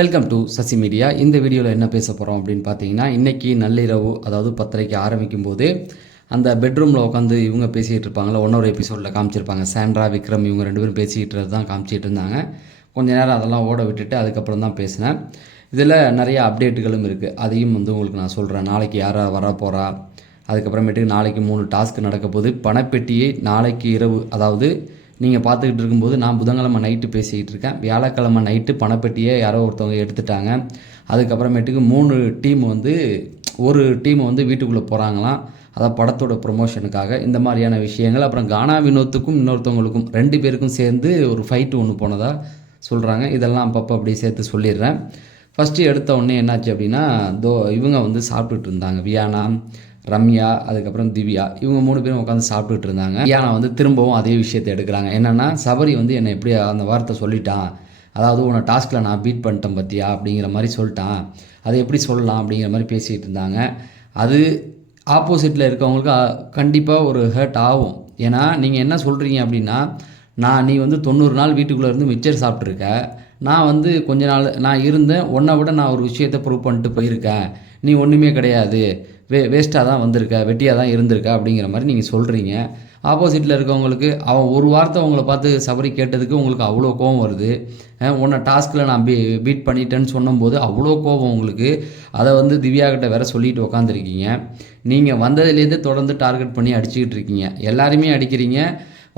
Welcome to Sasi media. இந்த வீடியோவில் என்ன பேச போகிறோம் அப்படின்னு பார்த்தீங்கன்னா, இன்றைக்கி நள்ளிரவு அதாவது 10:30க்கு ஆரம்பிக்கும் போது அந்த பெட்ரூமில் உட்காந்து இவங்க பேசிகிட்டு இருப்பாங்களா, ஒன்னொரு எபிசோடில் காமிச்சிருப்பாங்க. சாண்ட்ரா, விக்ரம் இவங்க 2 பேரும் பேசிக்கிட்டு தான் காமிச்சிட்டு இருந்தாங்க. கொஞ்ச நேரம் அதெல்லாம் ஓட விட்டுட்டு அதுக்கப்புறம் தான் பேசினேன். இதில் நிறைய அப்டேட்டுகளும் இருக்குது, அதையும் உங்களுக்கு நான் சொல்கிறேன். நாளைக்கு யாராக வர போகிறா, அதுக்கப்புறமேட்டுக்கு நாளைக்கு 3 டாஸ்க் நடக்க போகுது. பணப்பெட்டியை நாளைக்கு இரவு, அதாவது நீங்கள் பார்த்துக்கிட்டு இருக்கும்போது நான் புதன்கிழமை நைட்டு பேசிக்கிட்டு இருக்கேன். வியாழக்கிழமை நைட்டு பணப்பெட்டியை யாரோ ஒருத்தவங்க எடுத்துட்டாங்க. அதுக்கப்புறமேட்டுக்கு 3 டீம் ஒரு டீம் வீட்டுக்குள்ளே போகிறாங்களாம், அதான் படத்தோட ப்ரொமோஷனுக்காக. இந்த மாதிரியான விஷயங்கள். அப்புறம் கானா வினோத்துக்கும் இன்னொருத்தவங்களுக்கும் 2 பேருக்கும் சேர்ந்து ஒரு ஃபைட்டு ஒன்று போனதாக சொல்கிறாங்க. இதெல்லாம் அப்பப்போ அப்படியே சேர்த்து சொல்லிடுறேன். ஃபஸ்ட்டு எடுத்த உடனே என்னாச்சு அப்படின்னா, இவங்க சாப்பிட்டுட்டு இருந்தாங்க. வியானா, ரம்யா, அதுக்கப்புறம் திவ்யா, இவங்க 3 பேரும் உட்காந்து சாப்பிட்டுட்டு இருந்தாங்க. வியானா திரும்பவும் அதே விஷயத்தை எடுக்கிறாங்க. என்னென்னா, சபரி என்னை எப்படி அந்த வார்த்தை சொல்லிட்டான், அதாவது உன்னை டாஸ்கில் நான் பீட் பண்ணிட்டேன் பற்றியா அப்படிங்கிற மாதிரி சொல்லிட்டான், அதை எப்படி சொல்லலாம் அப்படிங்கிற மாதிரி பேசிகிட்டு இருந்தாங்க. அது ஆப்போசிட்டில் இருக்கவங்களுக்கு கண்டிப்பாக ஒரு ஹர்ட் ஆகும். ஏன்னா நீங்கள் என்ன சொல்கிறீங்க அப்படின்னா, நீ 90 நாள் வீட்டுக்குள்ளே இருந்து மிச்சர் சாப்பிட்ருக்க, நான் கொஞ்ச நாள் நான் இருந்தேன், உன்னை விட நான் ஒரு விஷயத்தை ப்ரூவ் பண்ணிட்டு போயிருக்கேன், நீ ஒன்றுமே கிடையாது, வேஸ்ட்டாக தான் வந்திருக்க, வெட்டியாக தான் இருந்திருக்க அப்படிங்கிற மாதிரி நீங்கள் சொல்கிறீங்க. ஆப்போசிட்டில் இருக்கவங்களுக்கு அவன் ஒரு வார்த்தை உங்களை பார்த்து சபரி கேட்டதுக்கு உங்களுக்கு அவ்வளோ கோபம் வருது. உன்னை டாஸ்கில் நான் பீட் பண்ணிட்டேன்னு சொன்னும்போது அவ்வளோ கோபம் உங்களுக்கு. அதை திவ்யா கிட்ட வேற சொல்லிட்டு உக்காந்துருக்கீங்க. நீங்கள் வந்ததுலேருந்தே தொடர்ந்து டார்கெட் பண்ணி அடிச்சுக்கிட்டு இருக்கீங்க, எல்லாருமே அடிக்கிறீங்க.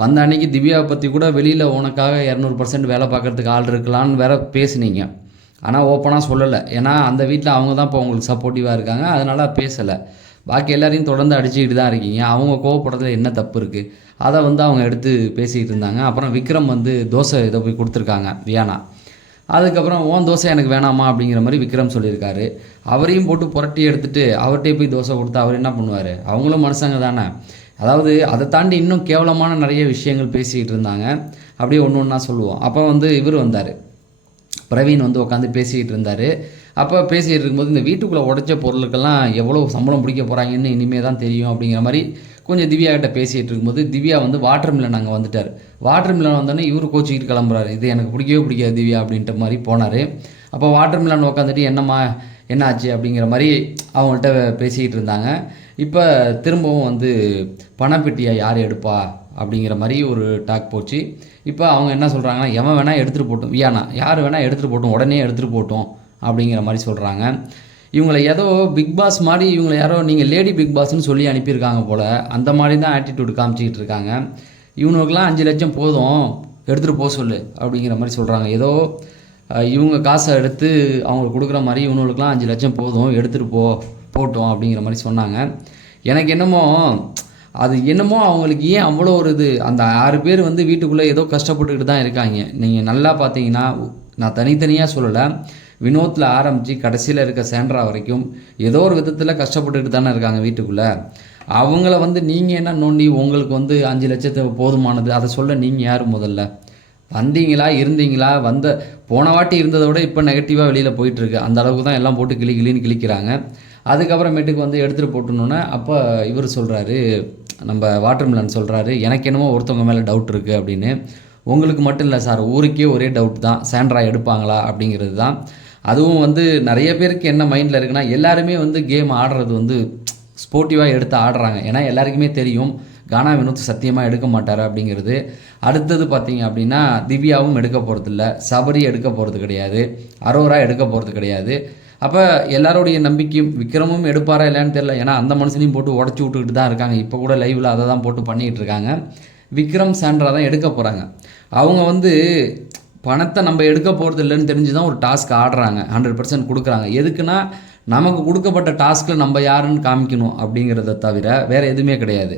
வந்த அன்னைக்கு திவ்யாவை பற்றி கூட வெளியில் உனக்காக 200% வேலை பார்க்குறதுக்கு ஆள் இருக்கலான்னு வேற பேசுனீங்க. ஆனால் ஓப்பனாக சொல்லலை. ஏன்னா அந்த வீட்டில் அவங்க தான் இப்போ உங்களுக்கு சப்போர்ட்டிவாக இருக்காங்க, அதனால் பேசலை. பாக்கி எல்லாரையும் தொடர்ந்து அடிச்சுக்கிட்டு தான் இருக்கீங்க. அவங்க கோவப்படுறதுல என்ன தப்பு இருக்குது, அதை அவங்க எடுத்து பேசிக்கிட்டு இருந்தாங்க. அப்புறம் விக்ரம் தோசை இதை போய் கொடுத்துருக்காங்க வியானா. அதுக்கப்புறம் ஓன் தோசை எனக்கு வேணாமா அப்படிங்கிற மாதிரி விக்ரம் சொல்லியிருக்காரு. அவரையும் போட்டு புரட்டி எடுத்துகிட்டு அவர்கிட்டே போய் தோசை கொடுத்தா அவர் என்ன பண்ணுவார்? அவங்களும் மனுஷங்க தானே. அதாவது அதை தாண்டி இன்னும் கேவலமான நிறைய விஷயங்கள் பேசிக்கிட்டு இருந்தாங்க. அப்படியே ஒன்று ஒன்றா சொல்லுவோம். அப்போ இவர் வந்தார், பிரவீன் உட்காந்து பேசிக்கிட்டு இருந்தார். அப்போ பேசிகிட்டு இருக்கும்போது இந்த வீட்டுக்குள்ளே உடைச்ச பொருளுக்கெல்லாம் எவ்வளோ சம்பளம் பிடிக்க போகிறாங்கன்னு இனிமேல் தான் தெரியும் அப்படிங்கிற மாதிரி கொஞ்சம் திவ்யா கிட்ட பேசிகிட்டு இருக்கும்போது, திவ்யா வாட்டர் மிலன் அங்கே வந்துட்டார். வாட்டர் மிலன் வந்தோடனே இவர் கோச்சிக்கிட்டு கிளம்புறாரு, இது எனக்கு பிடிக்கவே பிடிக்காது திவ்யா அப்படின்ற மாதிரி போனார். அப்போ வாட்டர் மிலன் உட்காந்துட்டு என்னம்மா என்னாச்சு அப்படிங்கிற மாதிரி அவங்கள்ட்ட பேசிக்கிட்டு இருந்தாங்க. இப்போ திரும்பவும் பணப்பெட்டியை யார் எடுப்பா அப்படிங்கிற மாதிரி ஒரு டாக் போச்சு. இப்போ அவங்க என்ன சொல்கிறாங்கன்னா, எவன் வேணால் எடுத்துகிட்டு போட்டோம், வியானா யார் வேணால் எடுத்துகிட்டு போட்டோம், உடனே எடுத்துகிட்டு போட்டோம் அப்படிங்கிற மாதிரி சொல்கிறாங்க. இவங்களை ஏதோ பிக் பாஸ் மாதிரி இவங்களை யாரோ நீங்கள் லேடி பிக் பாஸ்ன்னு சொல்லி அனுப்பியிருக்காங்க போல், அந்த மாதிரி தான் ஆட்டிடியூட் காமிச்சிக்கிட்டு இருக்காங்க. இவனுக்கெல்லாம் 5 லட்சம் போதும், எடுத்துகிட்டு போக சொல்லு அப்படிங்கிற மாதிரி சொல்கிறாங்க. ஏதோ இவங்க காசை எடுத்து அவங்களுக்கு கொடுக்குற மாதிரி இவனுக்கெல்லாம் 5 லட்சம் போதும், எடுத்துகிட்டு போட்டோம் அப்படிங்கிற மாதிரி சொன்னாங்க. எனக்கு என்னமோ அவங்களுக்கு ஏன் அவ்வளோ ஒரு அந்த 6 பேர் வீட்டுக்குள்ளே ஏதோ கஷ்டப்பட்டுக்கிட்டு தான் இருக்காங்க. நீங்கள் நல்லா பார்த்தீங்கன்னா, நான் தனித்தனியாக சொல்லலை, வினோத்தில் ஆரம்பித்து கடைசியில் இருக்க சாண்ட்ரா வரைக்கும் ஏதோ ஒரு விதத்தில் கஷ்டப்பட்டுக்கிட்டு தானே இருக்காங்க வீட்டுக்குள்ளே. அவங்கள நீங்கள் என்ன நோண்டி உங்களுக்கு 5 லட்சத்தை போதுமானது அதை சொல்ல நீங்கள் யார்? முதல்ல வந்தீங்களா, இருந்தீங்களா? போன வாட்டி இருந்ததை விட இப்போ நெகட்டிவாக வெளியில் போயிட்டுருக்கு. அந்த அளவுக்கு தான் எல்லாம் போட்டு கிளின்னு கிளிக்கிறாங்க. அதுக்கப்புறமேட்டுக்கு எடுத்துகிட்டு போட்டணுன்னே அப்போ இவர் சொல்கிறாரு, நம்ம வாட்டர் மிலன் சொல்கிறாரு, எனக்கு என்னமோ ஒருத்தவங்க மேலே டவுட் இருக்குது அப்படின்னு. உங்களுக்கு மட்டும் இல்லை சார், ஊருக்கே ஒரே டவுட் தான், சாண்ட்ரா எடுப்பாங்களா அப்படிங்கிறது தான். அதுவும் நிறைய பேருக்கு என்ன மைண்டில் இருக்குன்னா, எல்லாருமே கேம் ஆடுறது ஸ்போர்ட்டிவாக எடுத்து ஆடுறாங்க. ஏன்னா எல்லாருக்குமே தெரியும் கானா வினோத் சத்தியமாக எடுக்க மாட்டார் அப்படிங்கிறது. அடுத்தது பார்த்தீங்க அப்படின்னா, திவ்யாவும் எடுக்க போகிறது இல்லை, சபரி எடுக்க போகிறது கிடையாது, அரோரா எடுக்க போகிறது கிடையாது. அப்போ எல்லாரோடைய நம்பிக்கையும் விக்ரமும் எடுப்பாரா இல்லைன்னு தெரியல. ஏன்னா அந்த மனுஷனையும் போட்டு உடச்சி விட்டுக்கிட்டு தான் இருக்காங்க. இப்போ கூட லைவில் அதை தான் போட்டு பண்ணிக்கிட்டு இருக்காங்க. விக்ரம், சாண்ட்ரா தான் எடுக்க போகிறாங்க. அவங்க பணத்தை நம்ம எடுக்க போகிறது இல்லைன்னு தெரிஞ்சு தான் ஒரு டாஸ்க் ஆடுறாங்க, 100% கொடுக்குறாங்க. எதுக்குன்னா, நமக்கு கொடுக்கப்பட்ட டாஸ்கில் நம்ம யாருன்னு காமிக்கணும் அப்படிங்கிறத தவிர வேறு எதுவுமே கிடையாது.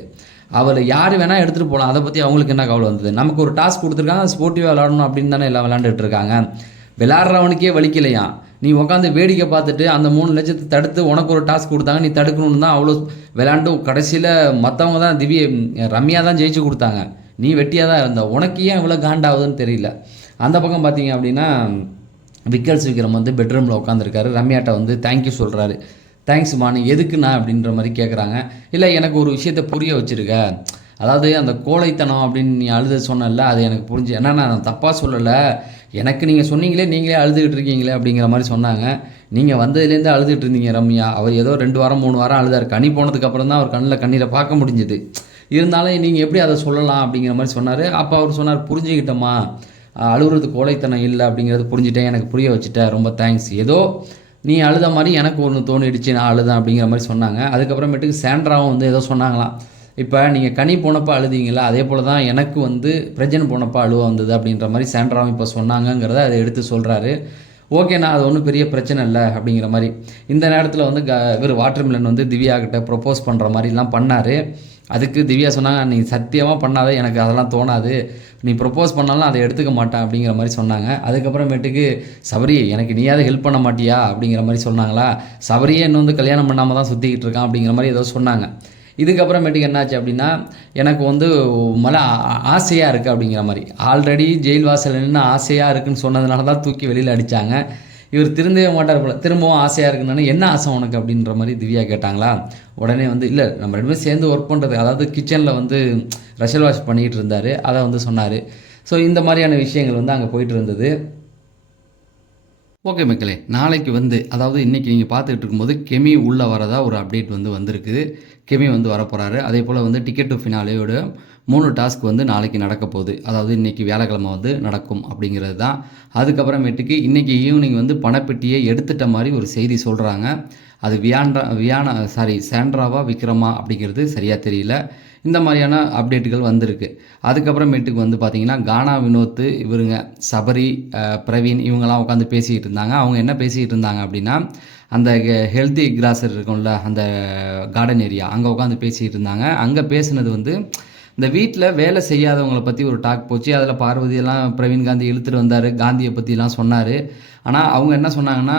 அவளை யார் வேணால் எடுத்துகிட்டு போகலாம், அதை பற்றி அவங்களுக்கு என்ன கவலை வந்தது? நமக்கு ஒரு டாஸ்க் கொடுத்துருக்காங்க, ஸ்போர்ட்டிவாக விளாடணும் அப்படின்னு தானே எல்லாம் விளாண்டுட்டு இருக்காங்க. விளாட்றவனுக்கே வலிக்கலையா, நீ உட்காந்து வேடிக்கை பார்த்துட்டு அந்த 3 லட்சத்தை தடுத்து உனக்கு ஒரு டாஸ்க் கொடுத்தாங்க, நீ தடுக்கணும்னு தான் அவ்வளோ விளாண்டு கடைசியில் மற்றவங்க தான் ரம்யா தான் ஜெயிச்சு கொடுத்தாங்க, நீ வெட்டியாக தான் இருந்த. உனக்கு ஏன் இவ்வளோ காண்டாகுதுன்னு தெரியல. அந்த பக்கம் பார்த்தீங்க அப்படின்னா, விக்ரம் பெட்ரூமில் உட்காந்துருக்காரு. ரம்யாட்ட தேங்க்யூ சொல்கிறாரு. தேங்க்ஸ்மா, நீ எதுக்குண்ணா அப்படின்ற மாதிரி கேட்குறாங்க. இல்லை, எனக்கு ஒரு விஷயத்தை புரிய வச்சுருக்க, அதாவது அந்த கோழைத்தனம் அப்படின்னு நீ அழுத சொன்னல, அது எனக்கு புரிஞ்சு. ஏன்னா நான் தப்பாக சொல்லலை, எனக்கு நீங்கள் சொன்னீங்களே நீங்களே அழுதுகிட்டு இருக்கீங்களே அப்படிங்கிற மாதிரி சொன்னாங்க. நீங்கள் வந்ததுலேருந்து அழுதுகிட்டு இருந்தீங்க ரம்யா. அவர் ஏதோ 2 வாரம் 3 வாரம் அழுதார். கனி போனதுக்கப்புறம் தான் அவர் கண்ணில் கண்ணீரை பார்க்க முடிஞ்சுது. இருந்தாலும் நீங்கள் எப்படி அதை சொல்லலாம் அப்படிங்கிற மாதிரி சொன்னார். அப்போ அவர் சொன்னார், புரிஞ்சுக்கிட்டம்மா, அழுகுறது கோழைத்தனம் இல்லை அப்படிங்கிறது புரிஞ்சுட்டேன், எனக்கு புரிய வச்சுட்டேன், ரொம்ப தேங்க்ஸ். ஏதோ நீ அழுத மாதிரி எனக்கு ஒன்று தோணிடுச்சு, நான் அழுதேன் அப்படிங்கிற மாதிரி சொன்னாங்க. அதுக்கப்புறமேட்டுக்கு சாண்ட்ராவும் வந்து ஏதோ சொன்னாங்களாம். இப்போ நீங்கள் கனி போனப்போ அழுதிங்களா, அதே போல் தான் எனக்கு வந்து பிரஜன் போனப்போ அழுவ வந்தது அப்படின்ற மாதிரி சாண்ட்ராவும் இப்போ சொன்னாங்கங்கிறத அதை எடுத்து சொல்கிறாரு. ஓகேண்ணா, அது ஒன்றும் பெரிய பிரச்சனை இல்லை அப்படிங்கிற மாதிரி. இந்த நேரத்தில் வந்து இவர் வாட்டர்மெலன் வந்து திவ்யா கிட்ட ப்ரொப்போஸ் பண்ணுற மாதிரிலாம் பண்ணார். அதுக்கு திவ்யா சொன்னாங்க, நீ சத்தியமாக பண்ணாத, எனக்கு அதெல்லாம் தோணாது, நீ ப்ரொப்போஸ் பண்ணாலும் அதை எடுத்துக்க மாட்டேன் அப்படிங்கிற மாதிரி சொன்னாங்க. அதுக்கப்புறமேட்டுக்கு சபரி எனக்கு நீயாவது ஹெல்ப் பண்ண மாட்டியா அப்படிங்கிற மாதிரி சொன்னாங்களா. சபரியே இன்னும் வந்து கல்யாணம் பண்ணாமல் தான் சுற்றிக்கிட்டு இருக்கான் அப்படிங்கிற மாதிரி ஏதோ சொன்னாங்க. இதுக்கப்புறமேட்டுக்கு என்னாச்சு அப்படின்னா, எனக்கு வந்து மலை ஆசையாக இருக்குது அப்படிங்கிற மாதிரி, ஆல்ரெடி ஜெயில் வாசல் நின்று ஆசையாக இருக்குன்னு சொன்னதுனால தான் தூக்கி வெளியில் அடித்தாங்க. இவர் திருந்தவே மாட்டார் போல. திரும்பவும் ஆசையாக இருக்குன்னு, என்ன ஆசை உனக்கு அப்படின்ற மாதிரி திவ்யா கேட்டாங்களா. உடனே வந்து இல்லை, நம்ம 2 பேரும் சேர்ந்து ஒர்க் பண்ணுறது, அதாவது கிச்சனில் வந்து ரஷல் வாஷ் பண்ணிகிட்டு இருந்தார், அதை வந்து சொன்னார். ஸோ இந்த மாதிரியான விஷயங்கள் வந்து அங்கே போயிட்டு இருந்தது. ஓகே மக்களே, நாளைக்கு வந்து அதாவது இன்றைக்கி நீங்கள் பார்த்துக்கிட்டு இருக்கும்போது கெமி உள்ளே வரதா ஒரு அப்டேட் வந்து வந்திருக்குது. கெமி வந்து வரப்போகிறாரு. அதே போல் வந்து டிக்கெட் டு ஃபினாலேயோட 3 டாஸ்க் வந்து நாளைக்கு நடக்க போகுது. அதாவது இன்றைக்கி வியாழக்கிழமை வந்து நடக்கும் அப்படிங்கிறது தான். அதுக்கப்புறமேட்டுக்கு இன்றைக்கி ஈவினிங் வந்து பணப்பெட்டியை எடுத்துட்ட மாதிரி ஒரு செய்தி சொல்கிறாங்க. அது சாண்ட்ராவா விக்ரமா அப்படிங்கிறது சரியாக தெரியல. இந்த மாதிரியான அப்டேட்டுகள் வந்திருக்கு. அதுக்கப்புறமேட்டுக்கு வந்து பார்த்திங்கன்னா, கானா வினோத், இவருங்க சபரி, பிரவீன் இவங்கெல்லாம் உட்காந்து பேசிக்கிட்டு இருந்தாங்க. அவங்க என்ன பேசிக்கிட்டு இருந்தாங்க அப்படின்னா, அந்த ஹெல்த்தி கிராசர் இருக்கும்ல, அந்த கார்டன் ஏரியா, அங்கே உட்காந்து பேசிக்கிட்டு இருந்தாங்க. அங்கே பேசுனது வந்து இந்த வீட்டில் வேலை செய்யாதவங்களை பற்றி ஒரு டாக் போச்சு. அதில் பார்வதியெல்லாம் பிரவீன் காந்தி இழுத்துட்டு வந்தார், காந்தியை பற்றிலாம் சொன்னார். ஆனால் அவங்க என்ன சொன்னாங்கன்னா,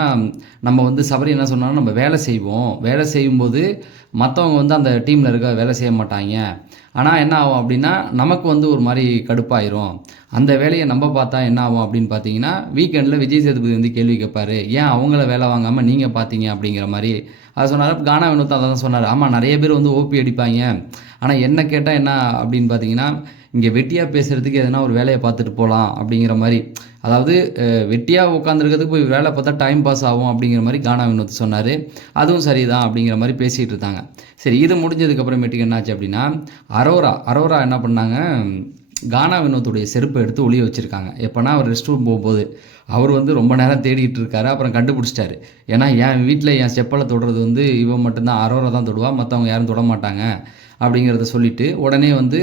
நம்ம வந்து சபரி என்ன சொன்னாங்கன்னா, நம்ம வேலை செய்வோம், வேலை செய்யும்போது மற்றவங்க வந்து அந்த டீமில் இருக்க வேலை செய்ய மாட்டாங்க. ஆனால் என்ன ஆகும் அப்படின்னா, நமக்கு வந்து ஒரு மாதிரி கடுப்பாயிரும். அந்த வேலையை நம்ம பார்த்தா என்ன ஆகும் அப்படின்னு பார்த்தீங்கன்னா, வீக்கெண்டில் விஜய் சேதுபதி வந்து கேள்வி கேட்பார், ஏன் அவங்கள வேலை வாங்காமல் நீங்கள் பார்த்தீங்க அப்படிங்கிற மாதிரி. அதை சொன்னார். கானா வினோத் அதை தான் சொன்னார். ஆமாம், நிறைய பேர் வந்து ஓபி அடிப்பாங்க, ஆனால் என்ன கேட்டால் என்ன அப்படின்னு பார்த்தீங்கன்னா, இங்கே வெட்டியாக பேசுகிறதுக்கு எதனா ஒரு வேலையை பார்த்துட்டு போகலாம் அப்படிங்கிற மாதிரி. அதாவது வெட்டியாக உட்காந்துருக்கிறதுக்கு போய் வேலை பார்த்தா டைம் பாஸ் ஆகும் அப்படிங்கிற மாதிரி கானா வினோத் சொன்னார். அதுவும் சரிதான் அப்படிங்கிற மாதிரி பேசிகிட்டு இருந்தாங்க. சரி, இது முடிஞ்சதுக்கப்புறமேட்டுக்கு என்னாச்சு அப்படின்னா, அரோரா என்ன பண்ணாங்க, கானா வினோத்துடைய செருப்பை எடுத்து ஒளிய வச்சுருக்காங்க. எப்போனா அவர் ரெஸ்ட் ரூம் போகும்போது அவர் வந்து ரொம்ப நேரம் தேடிட்டு இருக்காரு. அப்புறம் கண்டுபிடிச்சிட்டாரு. ஏன்னா என் வீட்டில் என் செப்பலை தொடுறது வந்து இவன் மட்டும்தான், அரோரா தான் தொடுவா, மற்றவங்க யாரும் தொட மாட்டாங்க அப்படிங்கிறத சொல்லிவிட்டு உடனே வந்து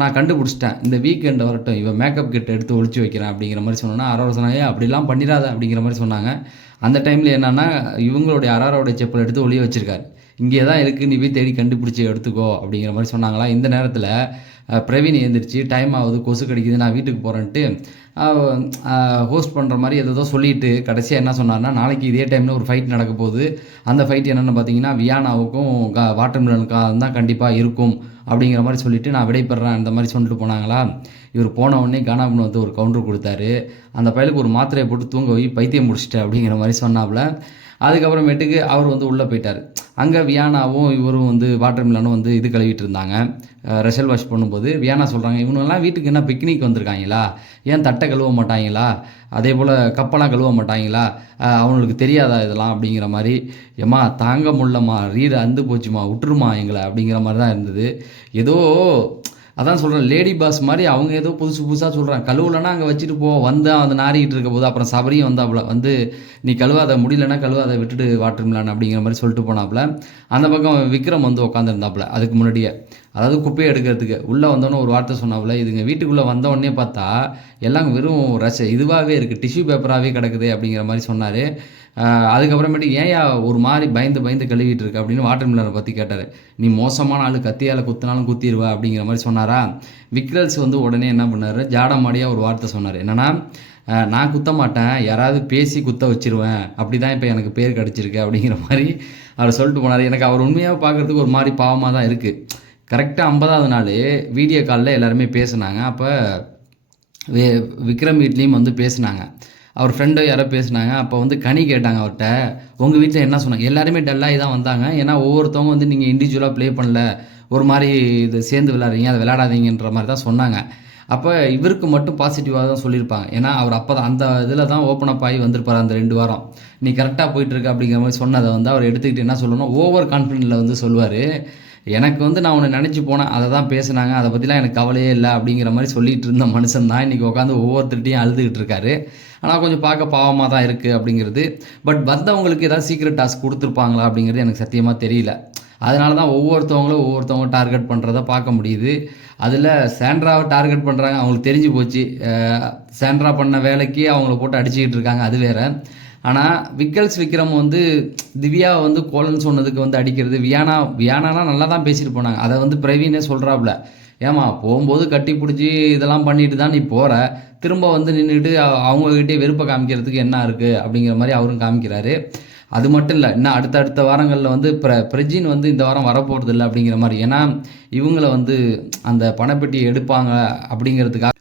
நான் கண்டுபிடிச்சிட்டேன், இந்த வீக்கெண்டு வரட்டும், இவன் மேக்கப் கிட்ட எடுத்து ஒழிச்சு வைக்கிறேன் அப்படிங்கிற மாதிரி சொன்னோன்னா, அரோரா சொன்னாங்க, அப்படிலாம் பண்ணிடாத அப்படிங்கிற மாதிரி சொன்னாங்க. அந்த டைமில் என்னென்னா, இவங்களுடைய அரோராவுடைய செப்பல் எடுத்து ஒளிய வச்சுருக்காரு. இங்கே தான் இருக்குது, நீ போய் தேடி கண்டுபிடிச்சி எடுத்துக்கோ அப்படிங்கிற மாதிரி சொன்னாங்களா. இந்த நேரத்தில் பிரவீன் எழுந்திரிச்சு, டைம் ஆகுது, கொசு கடிக்குது, நான் வீட்டுக்கு போகிறேன்ட்டு ஹோஸ்ட் பண்ணுற மாதிரி ஏதோ சொல்லிட்டு கடைசியாக என்ன சொன்னார்னா, நாளைக்கு இதே டைமில் ஒரு ஃபைட் நடக்க போகுது. அந்த ஃபைட் என்னென்னு பார்த்தீங்கன்னா, வியானாவுக்கும் வாட்டர்மெலனுக்கும் தான் கண்டிப்பாக இருக்கும் அப்படிங்கிற மாதிரி சொல்லிவிட்டு நான் விடைபெறேன் இந்த மாதிரி சொல்லிட்டு போனாங்களா. இவர் போன உடனே கானா வந்து ஒரு கவுண்டர் கொடுத்தாரு. அந்த பையலுக்கு ஒரு மாத்திரையை போட்டு தூங்க போய் பைத்தியம் முடிச்சிட்டேன் அப்படிங்கிற மாதிரி சொன்னாப்புல. அதுக்கப்புறமேட்டுக்கு அவர் வந்து உள்ளே போயிட்டார். அங்கே வியானாவும் இவரும் வந்து வாட்டர்மெலனும் வந்து இது கழுவிட்டு இருந்தாங்க. ரெஷல் வாஷ் பண்ணும்போது வியானா சொல்கிறாங்க, இவனுங்கெல்லாம் வீட்டுக்கு என்ன பிக்னிக் வந்திருக்காங்களா, ஏன் தட்டை கழுவ மாட்டாங்களா, அதே போல் கப்பெல்லாம் கழுவ மாட்டாங்களா, அவங்களுக்கு தெரியாதா இதெல்லாம் அப்படிங்கிற மாதிரி. ஏம்மா தாங்க முடியலம்மா, ரீடு அந்து போச்சுமா, விட்டுருமா எங்களை அப்படிங்கிற மாதிரி தான் இருந்தது. ஏதோ அதான் சொல்கிறேன், லேடி பாஸ் மாதிரி அவங்க ஏதோ புதுசாக சொல்கிறாங்க. கழுவலைன்னா அங்கே வச்சுட்டு வந்தால் வந்து நாரிக்கிட்டு இருக்க போது அப்புறம் சபரியும் வந்தாப்புல வந்து, நீ கழுவாத, முடியலன்னா கழுவாத, விட்டுட்டு வாட்டர்மெலன் அப்படிங்கிற மாதிரி சொல்லிட்டு போனாப்புல. அந்த பக்கம் விக்ரம் வந்து உட்காந்துருந்தாப்புல அதுக்கு முன்னாடியே, அதாவது குப்பையை எடுக்கிறதுக்கு உள்ளே வந்தோன்னே ஒரு வார்த்தை சொன்னாப்புல, இதுங்க வீட்டுக்குள்ளே வந்த உடனே பார்த்தா எல்லாம் வெறும் இதுவாகவே இருக்குது, டிஷ்யூ பேப்பராகவே கிடக்குது அப்படிங்கிற மாதிரி சொன்னார். அதுக்கப்புறமேட்டு ஏயா ஒரு மாதிரி பயந்து கழுவிட்டு இருக்கு அப்படின்னு வாட்டர்மெலனை பற்றி கேட்டார். நீ மோசமான ஆள், கத்தியால் குத்தினாலும் குத்திடுவா அப்படிங்கிற மாதிரி சொன்னாரா. விக்ரல்ஸ் வந்து உடனே என்ன பண்ணார், ஜாடமாடியாக ஒரு வார்த்தை சொன்னார். என்னென்னா, நான் குத்த மாட்டேன், யாராவது பேசி குத்த வச்சிருவேன், அப்படி தான் இப்போ எனக்கு பேர் கிடச்சிருக்கு அப்படிங்கிற மாதிரி அவர் சொல்லிட்டு போனார். எனக்கு அவர் உண்மையாக பார்க்குறதுக்கு ஒரு மாதிரி பாவமாக தான் இருக்குது. கரெக்டாக 50வது நாள் வீடியோ காலில் எல்லாருமே பேசுனாங்க. அப்போ விக்ரம் வீட்லேயும் வந்து பேசுனாங்க, அவர் ஃப்ரெண்டோ யாரோ பேசுனாங்க. அப்போ வந்து கனி கேட்டாங்க அவர்கிட்ட, உங்கள் வீட்டில் என்ன சொன்னாங்க. எல்லாருமே டல்லாகி தான் வந்தாங்க. ஏன்னா ஒவ்வொருத்தவங்க வந்து நீங்கள் இண்டிவிஜுவலாக ப்ளே பண்ணல, ஒரு மாதிரி இது சேர்ந்து விளையாடுறீங்க, அதை விளையாடாதீங்கன்ற மாதிரி தான் சொன்னாங்க. அப்போ இவருக்கு மட்டும் பாசிட்டிவாக தான் சொல்லியிருப்பாங்க. ஏன்னா அவர் அப்போ தான் அந்த இதில் தான் ஓப்பன் அப் ஆகி வந்திருப்பார் அந்த 2 வாரம். நீ கரெக்டாக போயிட்டுருக்க அப்படிங்கிற மாதிரி சொன்னதை வந்து அவர் எடுத்துக்கிட்டு என்ன சொல்லணும், ஓவர் கான்ஃபிடென்ட்டில் வந்து சொல்லுவார். எனக்கு வந்து நான் ஒன்று நினச்சி போனேன், அதை தான் பேசுனாங்க, அதை பற்றிலாம் எனக்கு கவலையே இல்லை அப்படிங்கிற மாதிரி சொல்லிட்டு இருந்த மனுஷன் தான் இன்றைக்கி உட்காந்து ஒவ்வொருத்தர்ட்டையும் அழுதுகிட்டு இருக்காரு. ஆனால் கொஞ்சம் பார்க்க பாவமாக தான் இருக்குது அப்படிங்கிறது. பட் வந்தவங்களுக்கு ஏதாவது சீக்ரெட் டாஸ்க் கொடுத்துருப்பாங்களா அப்படிங்கிறது எனக்கு சத்தியமாக தெரியல. அதனால தான் ஒவ்வொருத்தவங்க டார்கெட் பண்ணுறத பார்க்க முடியுது. அதில் சாண்ட்ராவை டார்கெட் பண்ணுறாங்க, அவங்களுக்கு தெரிஞ்சு போச்சு. சாண்ட்ரா பண்ண வேலைக்கு அவங்கள போட்டு அடிச்சுக்கிட்டு இருக்காங்க, அது வேறு. ஆனால் விக்ரம் வந்து திவ்யாவை வந்து கோலன்னு சொன்னதுக்கு வந்து அடிக்கிறது. வியானானா நல்லா தான் பேசிட்டு போனாங்க. அதை வந்து பிரவீனே சொல்கிறாப்புல, ஏமா போகும்போது கட்டி பிடிச்சி இதெல்லாம் பண்ணிட்டு தான் நீ போகிற, திரும்ப வந்து நின்றுட்டு அவங்கக்கிட்டே வெறுப்பை காமிக்கிறதுக்கு என்ன இருக்குது அப்படிங்கிற மாதிரி அவரும் காமிக்கிறாரு. அது மட்டும் இல்லை, இன்னும் அடுத்த வாரங்களில் வந்து பிரஜின் வந்து இந்த வாரம் வரப்போகிறது இல்லை அப்படிங்கிற மாதிரி. ஏன்னா இவங்களை வந்து அந்த பணப்பெட்டியை எடுப்பாங்க அப்படிங்கிறதுக்காக.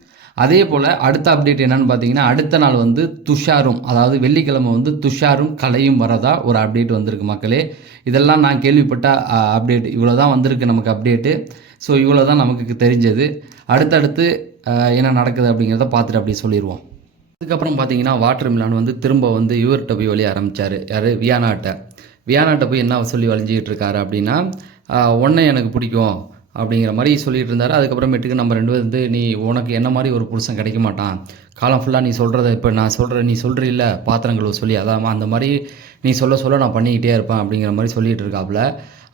அதே போல் அடுத்த அப்டேட் என்னன்னு பார்த்தீங்கன்னா, அடுத்த நாள் வந்து துஷாரும், அதாவது வெள்ளிக்கிழமை வந்து துஷாரும் கலையும் வரதா ஒரு அப்டேட் வந்திருக்கு மக்களே. இதெல்லாம் நான் கேள்விப்பட்ட அப்டேட். இவ்வளோ தான் வந்திருக்கு நமக்கு அப்டேட்டு. ஸோ இவ்வளோ தான் நமக்கு தெரிஞ்சது. அடுத்தடுத்து என்ன நடக்குது அப்படிங்கிறத பார்த்துட்டு அப்படியே சொல்லிடுவோம். அதுக்கப்புறம் பார்த்தீங்கன்னா வாட்டர் மிலான் வந்து திரும்ப வந்து இவர்கிட்ட போய் வழிய ஆரம்பித்தார். யார்? வியானாட்ட போய் என்ன சொல்லி வளைஞ்சிக்கிட்டு இருக்காரு அப்படின்னா, உன்னை எனக்கு பிடிக்கும் அப்படிங்கிற மாதிரி சொல்லிட்டு இருந்தார். அதுக்கப்புறமேட்டுக்கு நம்ம 2 பேர் வந்து, நீ உனக்கு என்ன மாதிரி ஒரு புருஷன் கிடைக்க மாட்டான், காலம் ஃபுல்லாக நீ சொல்கிறத இப்போ நான் சொல்கிறேன், நீ சொல்கிறீல்ல பாத்திரங்களை சொல்லி, அதான் அந்த மாதிரி நீ சொல்ல நான் பண்ணிக்கிட்டே இருப்பேன் அப்படிங்கிற மாதிரி சொல்லிகிட்டு இருக்காப்புல.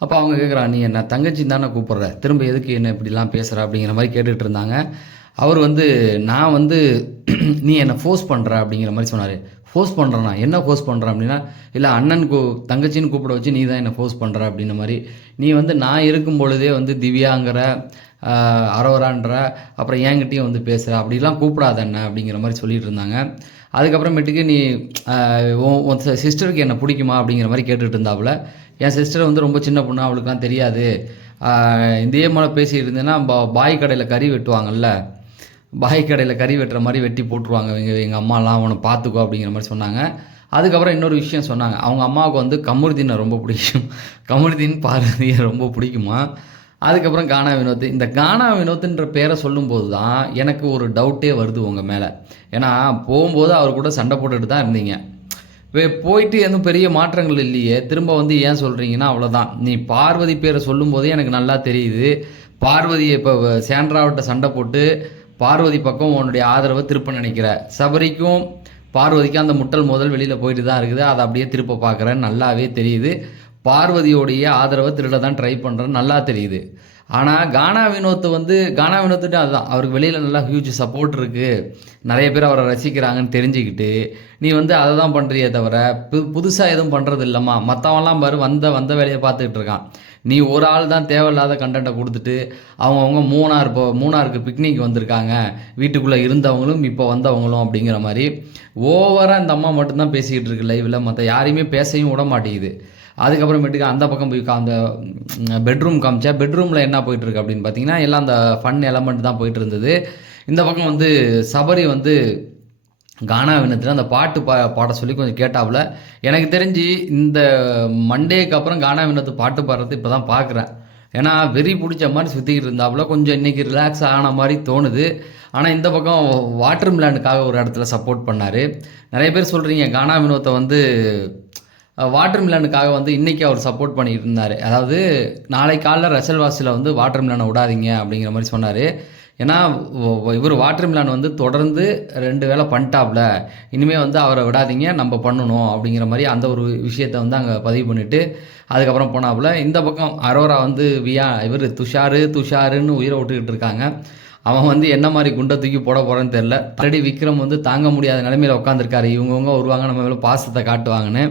அப்போ அவங்க கேட்குறா, நீ என்ன தங்கச்சி தானே கூப்பிட்ற, திரும்ப எதுக்கு என்ன இப்படிலாம் பேசுகிற அப்படிங்கிற மாதிரி கேட்டுகிட்டு இருந்தாங்க. அவர் வந்து, நான் வந்து நீ என்னை ஃபோர்ஸ் பண்ணுற அப்படிங்கிற மாதிரி சொன்னார். ஃபோர்ஸ் பண்ணுறேண்ணா, என்ன ஃபோர்ஸ் பண்ணுறேன் அப்படின்னா, இல்லை அண்ணன் தங்கச்சின்னு கூப்பிட வச்சு நீ தான் என்னை ஃபோர்ஸ் பண்ணுற அப்படின்ற மாதிரி. நீ வந்து நான் இருக்கும் பொழுதே வந்து திவ்யாங்கிற அரோரான்ற, அப்புறம் என்கிட்டையும் வந்து பேசுகிற, அப்படிலாம் கூப்பிடாத என்ன அப்படிங்கிற மாதிரி சொல்லிட்டு இருந்தாங்க. அதுக்கப்புறமேட்டுக்கு நீ உன் சிஸ்டருக்கு என்ன பிடிக்குமா அப்படிங்கிற மாதிரி கேட்டுட்டு இருந்தாப்புல. என் சிஸ்டர் வந்து ரொம்ப சின்ன பொண்ணு, அவளுக்குலாம் தெரியாது, இதே மாதிரி பேசிகிட்டு இருந்தேன்னா பாய் கடையில் கறி வெட்டுவாங்கல்ல, பாய் கடையில் கறி வெட்டுற மாதிரி வெட்டி போட்டுருவாங்க எங்கள் அம்மாலாம், அவனை பார்த்துக்கோ அப்படிங்கிற மாதிரி சொன்னாங்க. அதுக்கப்புறம் இன்னொரு விஷயம் சொன்னாங்க, அவங்க அம்மாவுக்கு வந்து கமருதீனை ரொம்ப பிடிக்கும், கமருதீன் பார்வதியை ரொம்ப பிடிக்குமா. அதுக்கப்புறம் கானா வினோத், இந்த கானா வினோத்துன்ற பேரை சொல்லும்போது தான் எனக்கு ஒரு டவுட்டே வருது உங்கள் மேலே. ஏன்னா போகும்போது அவர் கூட சண்டை போட்டுட்டு தான் இருந்தீங்க, போயிட்டு எதுவும் பெரிய மாற்றங்கள் இல்லையே, திரும்ப வந்து ஏன் சொல்கிறீங்கன்னா அவ்வளோதான். நீ பார்வதி பேரை சொல்லும்போதே எனக்கு நல்லா தெரியுது, பார்வதியை இப்போ சாண்ட்ராவிட்ட சண்டை போட்டு பார்வதி பக்கம் உன்னுடைய ஆதரவை திருப்ப நினைக்கிற, சபரிக்கும் பார்வதிக்கும் அந்த முட்டல் மோதல் வெளியில் போயிட்டு தான் இருக்குது, அதை அப்படியே திருப்ப பார்க்குறேன்னு நல்லாவே தெரியுது. பார்வதியோடைய ஆதரவை திருட தான் ட்ரை பண்ணுறேன்னு நல்லா தெரியுது. ஆனால் கானா வினோத்துட்டு அதுதான், அவருக்கு வெளியில் நல்லா ஹியூஜ் சப்போர்ட் இருக்குது, நிறைய பேர் அவரை ரசிக்கிறாங்கன்னு தெரிஞ்சுக்கிட்டு நீ வந்து அதை தான் பண்ணுறியே தவிர புதுசாக எதுவும் பண்ணுறது இல்லைம்மா. மற்றவன்லாம் பாரு வந்த வேலையை பார்த்துக்கிட்டு இருக்கான், நீ ஒரு ஆள் தான் தேவையில்லாத கண்டென்ட்டை கொடுத்துட்டு அவங்கவுங்க மூணாருக்கு பிக்னிக் வந்திருக்காங்க, வீட்டுக்குள்ளே இருந்தவங்களும் இப்போ வந்தவங்களும் அப்படிங்கிற மாதிரி ஓவராக இந்த அம்மா மட்டும்தான் பேசிக்கிட்டு இருக்கு லைவில், மற்ற யாரையுமே பேசவும் விட மாட்டேங்குது. அதுக்கப்புறமேட்டுக்கு அந்த பக்கம் போய் அந்த பெட்ரூம் காமிச்சா, பெட்ரூமில் என்ன போயிட்டுருக்கு அப்படின்னு பார்த்தீங்கன்னா எல்லாம் அந்த ஃபன் எலமெண்ட் தான் போயிட்டு இருந்தது. இந்த பக்கம் வந்து சபரி வந்து கானா வினத்தில் அந்த பாட்டு பாட சொல்லி கொஞ்சம் கேட்டாப்புல. எனக்கு தெரிஞ்சு இந்த மண்டேக்கு அப்புறம் கானா வினத்து பாட்டு பாடுறது இப்போ தான் பார்க்குறேன். ஏன்னா வெறி பிடிச்ச மாதிரி சுற்றிக்கிட்டு இருந்தாப்புல, கொஞ்சம் இன்றைக்கி ரிலாக்ஸ் ஆன மாதிரி தோணுது. ஆனால் இந்த பக்கம் வாட்டர் மிலானுக்காக ஒரு இடத்துல சப்போர்ட் பண்ணார். நிறைய பேர் சொல்கிறீங்க கானா வினோத்தை வந்து வாட்டர் மிலானுக்காக வந்து இன்றைக்கி அவர் சப்போர்ட் பண்ணிட்டு இருந்தார். அதாவது நாளை காலைல ரசல்வாசியில் வந்து வாட்டர் மிலானை விடாதீங்க அப்படிங்கிற மாதிரி சொன்னார். ஏன்னா இவர் வாட்டர் மிலான் வந்து தொடர்ந்து 2 வேளை பண்ணிட்டாப்புல, இனிமேல் வந்து அவரை விடாதீங்க, நம்ம பண்ணணும் அப்படிங்கிற மாதிரி அந்த ஒரு விஷயத்தை வந்து அங்கே பதிவு பண்ணிவிட்டு அதுக்கப்புறம் போனாப்புல. இந்த பக்கம் அரோரா வந்து இவர் துஷாருன்னு உயிரை விட்டுக்கிட்டு இருக்காங்க. அவன் வந்து என்ன மாதிரி குண்டை தூக்கி போட போகிறான்னு தெரில. ஆல்ரெடி விக்ரம் வந்து தாங்க முடியாத நிலைமையில் உட்காந்துருக்காரு, இவங்கவுங்க வருவாங்க நம்ம மேலே பாசத்தை காட்டுவாங்கன்னு.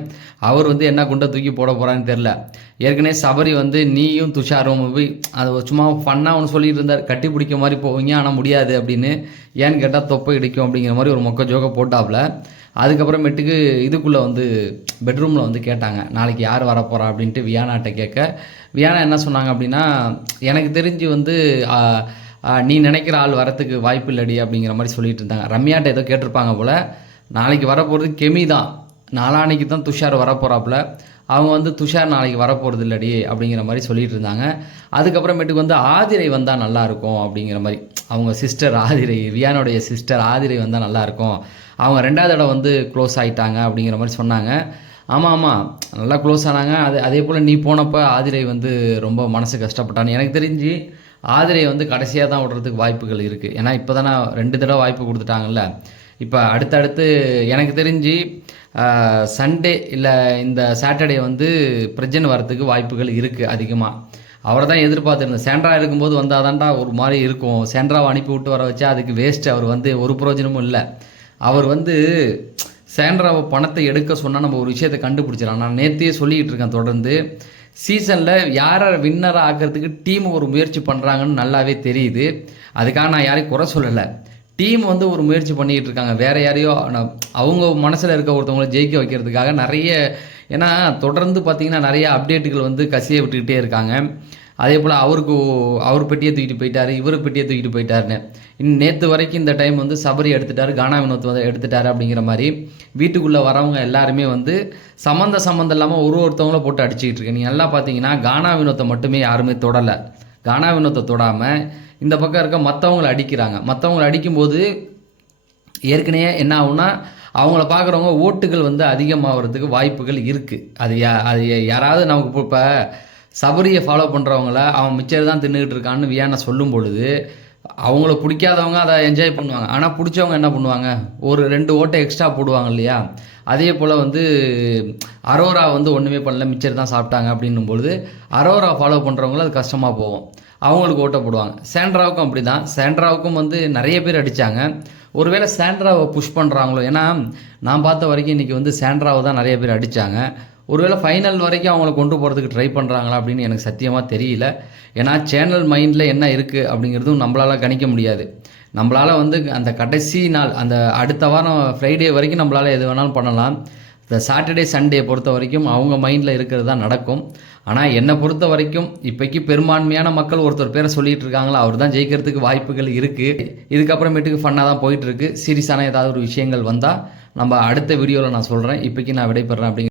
அவர் வந்து என்ன குண்டை தூக்கி போட போகிறான்னு தெரில. ஏற்கனவே சபரி வந்து நீயும் துஷாரும் போய் அதை சும்மா ஃபன்னாக ஒன்று சொல்லிட்டு இருந்தார், கட்டி பிடிக்க மாதிரி போவீங்க ஆனால் முடியாது அப்படின்னு, ஏன்னு கேட்டால் தொப்பை இடிக்கும் அப்படிங்கிற மாதிரி ஒரு மொக்க ஜோக்கை போட்டாப்புல. அதுக்கப்புறமேட்டுக்கு இதுக்குள்ளே வந்து பெட்ரூமில் வந்து கேட்டாங்க, நாளைக்கு யார் வரப்போகிறா அப்படின்ட்டு வியானாட்ட கேட்க, வியானா என்ன சொன்னாங்க அப்படின்னா, எனக்கு தெரிஞ்சு வந்து நீ நினைக்கிற ஆள் வரத்துக்கு வாய்ப்பு இல்லடி அப்படிங்கிற மாதிரி சொல்லிட்டு இருந்தாங்க. ரம்யாட்ட ஏதோ கேட்டிருப்பாங்க போல், நாளைக்கு வரப்போகிறது கெமி தான், நாளான்னைக்கு தான் துஷார் வரப்போகிறாப்புல, அவங்க வந்து துஷார் நாளைக்கு வரப்போகிறது இல்லடி அப்படிங்கிற மாதிரி சொல்லிட்டு இருந்தாங்க. அதுக்கப்புறமேட்டுக்கு வந்து ஆதிரை வந்தால் நல்லாயிருக்கும் அப்படிங்கிற மாதிரி, அவங்க சிஸ்டர் ஆதிரை, ரியானுடைய சிஸ்டர் ஆதிரை வந்தால் நல்லாயிருக்கும், அவங்க 2வது தடவை வந்து க்ளோஸ் ஆகிட்டாங்க அப்படிங்கிற மாதிரி சொன்னாங்க. ஆமாம் ஆமாம், நல்லா க்ளோஸ் ஆனாங்க. அதே போல் நீ போனப்போ ஆதிரை வந்து ரொம்ப மனசு கஷ்டப்பட்டான்னு எனக்கு தெரிஞ்சு. ஆதிரை வந்து கடைசியாக தான் விடுறதுக்கு வாய்ப்புகள் இருக்குது. ஏன்னா இப்போ தானே 2 தடவை வாய்ப்பு கொடுத்துட்டாங்கல்ல. இப்போ அடுத்தடுத்து எனக்கு தெரிஞ்சு சண்டே இல்லை இந்த சாட்டர்டே வந்து பிரஜன் வரத்துக்கு வாய்ப்புகள் இருக்குது அதிகமாக. அவரை தான் எதிர்பார்த்துருந்தேன். சேண்ட்ரா இருக்கும்போது வந்தால் தான்டா ஒரு மாதிரி இருக்கும், சேண்ட்ராவை அனுப்பி விட்டு வர வச்சா அதுக்கு வேஸ்ட்டு, அவர் வந்து ஒரு பிரயோஜனமும் இல்லை. அவர் வந்து சேண்ட்ராவை பணத்தை எடுக்க சொன்னால் நம்ம ஒரு விஷயத்தை கண்டுபிடிச்சிடலாம். நான் நேற்றையே சொல்லிக்கிட்டு இருக்கேன் தொடர்ந்து. சீசனில் யாரை வின்னராக ஆக்கிறதுக்கு டீம் ஒரு முயற்சி பண்ணுறாங்கன்னு நல்லாவே தெரியுது. அதுக்காக நான் யாரையும் குறை சொல்லலை. டீம் வந்து ஒரு முயற்சி பண்ணிக்கிட்டு இருக்காங்க. வேறு யாரையோ அவங்க மனசில் இருக்க ஒருத்தவங்களை ஜெயிக்க வைக்கிறதுக்காக நிறைய, ஏன்னா தொடர்ந்து பார்த்திங்கன்னா நிறைய அப்டேட்டுகள் வந்து கசியை விட்டுக்கிட்டே இருக்காங்க. அதே போல் அவர் பெட்டியை தூக்கிட்டு போயிட்டார், இவர் பெட்டியை தூக்கிட்டு போயிட்டாருன்னு. நேற்று வரைக்கும் இந்த டைம் வந்து சபரி எடுத்துட்டார், கானா வினோத் வந்து எடுத்துட்டார் அப்படிங்கிற மாதிரி வீட்டுக்குள்ளே வரவங்க எல்லாருமே வந்து சம்மந்தம் இல்லாமல் ஒருத்தவங்கள போட்டு அடிச்சுக்கிட்டு இருக்கு. நீங்கள் நல்லா பார்த்தீங்கன்னா கானா வினோத்தை மட்டுமே யாருமே தொடலை. கானா வினோத்தை தொடாமல் இந்த பக்கம் இருக்க மற்றவங்களை அடிக்கிறாங்க. மற்றவங்களை அடிக்கும்போது ஏற்கனவே என்ன ஆகும்னா அவங்கள பார்க்குறவங்க ஓட்டுகள் வந்து அதிகமாகிறதுக்கு வாய்ப்புகள் இருக்குது. அது யாராவது நமக்கு இப்போ சபரியை ஃபாலோ பண்ணுறவங்கள அவன் மிச்சர் தான் தின்னுக்கிட்டு இருக்கான்னு வியானை சொல்லும் பொழுது அவங்கள பிடிக்காதவங்க அதை என்ஜாய் பண்ணுவாங்க. ஆனால் பிடிச்சவங்க என்ன பண்ணுவாங்க, ஒரு 2 ஓட்டை எக்ஸ்ட்ரா போடுவாங்க இல்லையா. அதே போல் வந்து அரோரா வந்து ஒன்றுமே பண்ணல, மிச்சர் தான் சாப்பிட்டாங்க அப்படின்னும் பொழுது அரோரா ஃபாலோ பண்ணுறவங்கள அது கஷ்டமாக போகும், அவங்களுக்கு ஓட்டை போடுவாங்க. சாண்ட்ராவுக்கும் அப்படி தான். சாண்ட்ராவுக்கும் வந்து நிறைய பேர் அடித்தாங்க. ஒருவேளை சாண்ட்ராவை புஷ் பண்ணுறாங்களோ, ஏன்னா நான் பார்த்த வரைக்கும் இன்றைக்கி வந்து சாண்ட்ராவை தான் நிறைய பேர் அடித்தாங்க. ஒருவேளை ஃபைனல் வரைக்கும் அவங்கள கொண்டு போகிறதுக்கு ட்ரை பண்ணுறாங்களா அப்படின்னு எனக்கு சத்தியமாக தெரியல. ஏன்னா சேனல் மைண்டில் என்ன இருக்குது அப்படிங்கிறதும் நம்மளால் கணிக்க முடியாது. நம்மளால் வந்து அந்த கடைசி நாள், அந்த அடுத்த வாரம் ஃப்ரைடே வரைக்கும் நம்மளால் எது வேணாலும் பண்ணலாம். இந்த சாட்டர்டே சண்டே பொறுத்த வரைக்கும் அவங்க மைண்டில் இருக்கிறது தான் நடக்கும். ஆனால் என்னை பொறுத்த வரைக்கும் இப்போக்கி பெரும்பான்மையான மக்கள் ஒருத்தர் பேரை சொல்லிகிட்டு இருக்காங்களா, அவர் தான் ஜெயிக்கிறதுக்கு வாய்ப்புகள் இருக்குது. இதுக்கப்புறமேட்டுக்கு ஃபன்னாக தான் போயிட்டுருக்கு. சீரியஸான ஏதாவது ஒரு விஷயங்கள் வந்தால் நம்ம அடுத்த வீடியோவில் நான் சொல்கிறேன். இப்போக்கி நான் விடைபெறேன் அப்படிங்க.